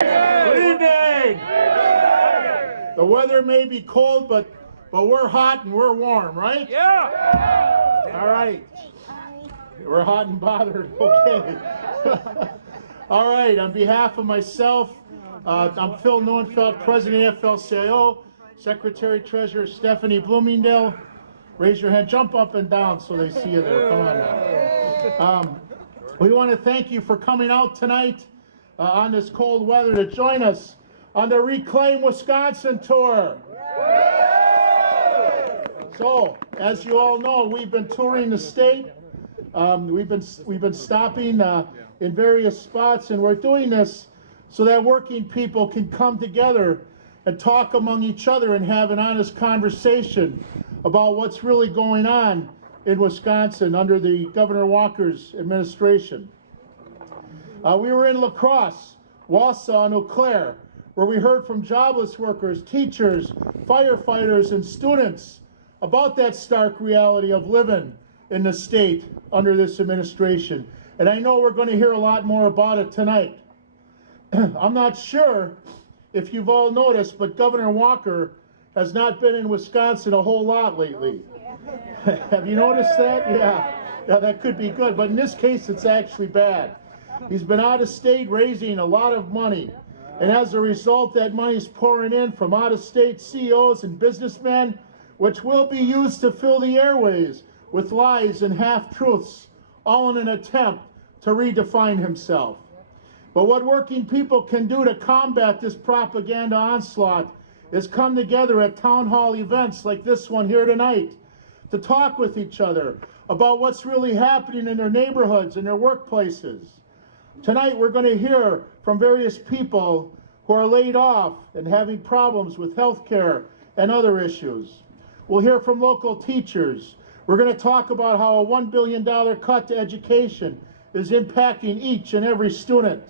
Good evening. The weather may be cold, but we're hot and we're warm, right? Yeah. All right. We're hot and bothered. Okay. All right. On behalf of myself, I'm Phil Neuenfeldt, President AFL-CIO, Secretary Treasurer Stephanie Bloomingdale. Raise your hand. Jump up and down so they see you there. Come on now. We want to thank you for coming out tonight on this cold weather to join us on the Reclaim Wisconsin tour. So, as you all know, we've been touring the state. We've been stopping in various spots, and we're doing this so that working people can come together and talk among each other and have an honest conversation about what's really going on in Wisconsin under the Governor Walker's administration. We were in La Crosse, Wausau, and Eau Claire, where we heard from jobless workers, teachers, firefighters, and students about that stark reality of living in the state under this administration. And I know we're going to hear a lot more about it tonight. I'm not sure if you've all noticed, but Governor Walker has not been in Wisconsin a whole lot lately. Have you noticed that? Yeah, that could be good, but in this case, it's actually bad. He's been out of state raising a lot of money, and as a result, that money's pouring in from out-of-state CEOs and businessmen, which will be used to fill the airways with lies and half-truths, all in an attempt to redefine himself. But what working people can do to combat this propaganda onslaught is come together at town hall events like this one here tonight to talk with each other about what's really happening in their neighborhoods and their workplaces. Tonight we're going to hear from various people who are laid off and having problems with health care and other issues. We'll hear from local teachers. We're going to talk about how a $1 billion cut to education is impacting each and every student.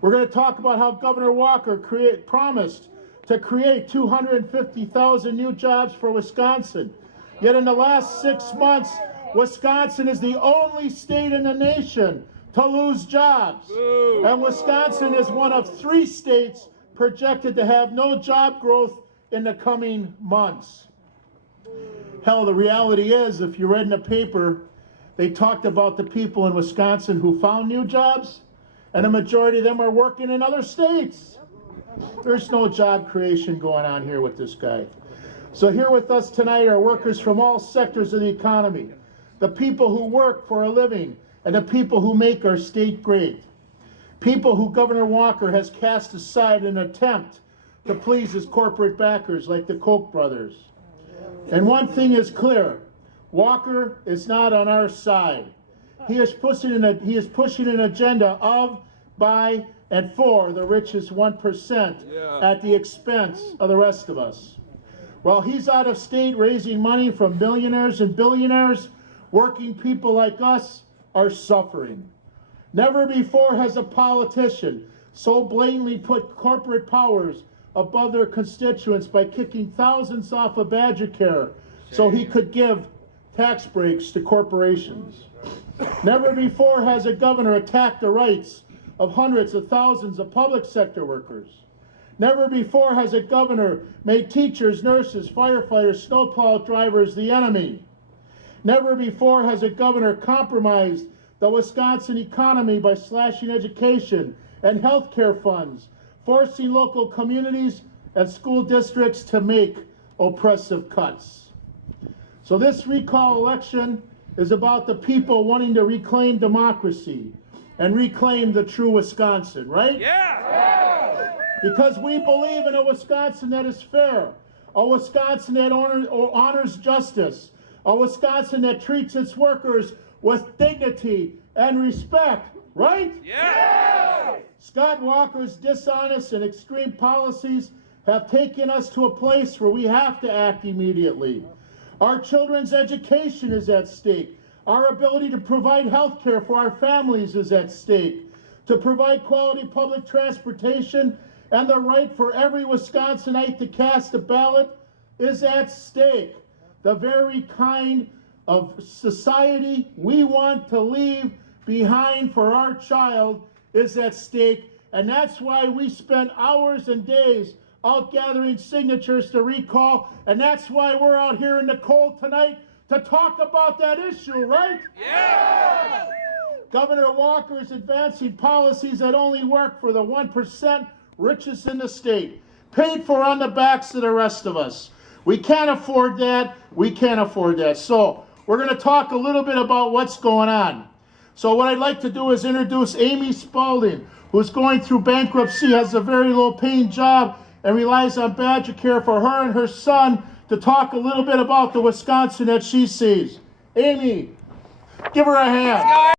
We're going to talk about how Governor Walker promised to create 250,000 new jobs for Wisconsin. Yet in the last 6 months, Wisconsin is the only state in the nation to lose jobs. And Wisconsin is one of 3 states projected to have no job growth in the coming months. Hell, the reality is, if you read in the paper, they talked about the people in Wisconsin who found new jobs, and a majority of them are working in other states. There's no job creation going on here with this guy. So here with us tonight are workers from all sectors of the economy, the people who work for a living, and the people who make our state great. People who Governor Walker has cast aside in an attempt to please his corporate backers like the Koch brothers. And one thing is clear, Walker is not on our side. He is pushing an agenda of, by, and for the richest 1% at the expense of the rest of us. While he's out of state raising money from millionaires and billionaires, working people like us are suffering. Never before has a politician so blatantly put corporate powers above their constituents by kicking thousands off of Badger Care so he could give tax breaks to corporations. Never before has a governor attacked the rights of hundreds of thousands of public sector workers. Never before has a governor made teachers, nurses, firefighters, snowplow drivers the enemy. Never before has a governor compromised the Wisconsin economy by slashing education and health care funds, forcing local communities and school districts to make oppressive cuts. So this recall election is about the people wanting to reclaim democracy and reclaim the true Wisconsin, right? Yeah. Because we believe in a Wisconsin that is fair, a Wisconsin that honors justice, a Wisconsin that treats its workers with dignity and respect, right? Yeah. Scott Walker's dishonest and extreme policies have taken us to a place where we have to act immediately. Our children's education is at stake. Our ability to provide health care for our families is at stake. To provide quality public transportation and the right for every Wisconsinite to cast a ballot is at stake. The very kind of society we want to leave behind for our child is at stake, And that's why we spent hours and days out gathering signatures to recall. And that's why we're out here in the cold tonight to talk about that issue, right? Yes! Governor Walker is advancing policies that only work for the 1% richest in the state, paid for on the backs of the rest of us. We can't afford that. We can't afford that. So we're going to talk a little bit about what's going on. So what I'd like to do is introduce Amy Spalding, who's going through bankruptcy, has a very low-paying job, and relies on Badger Care for her and her son to talk a little bit about the Wisconsin that she sees. Amy, give her a hand.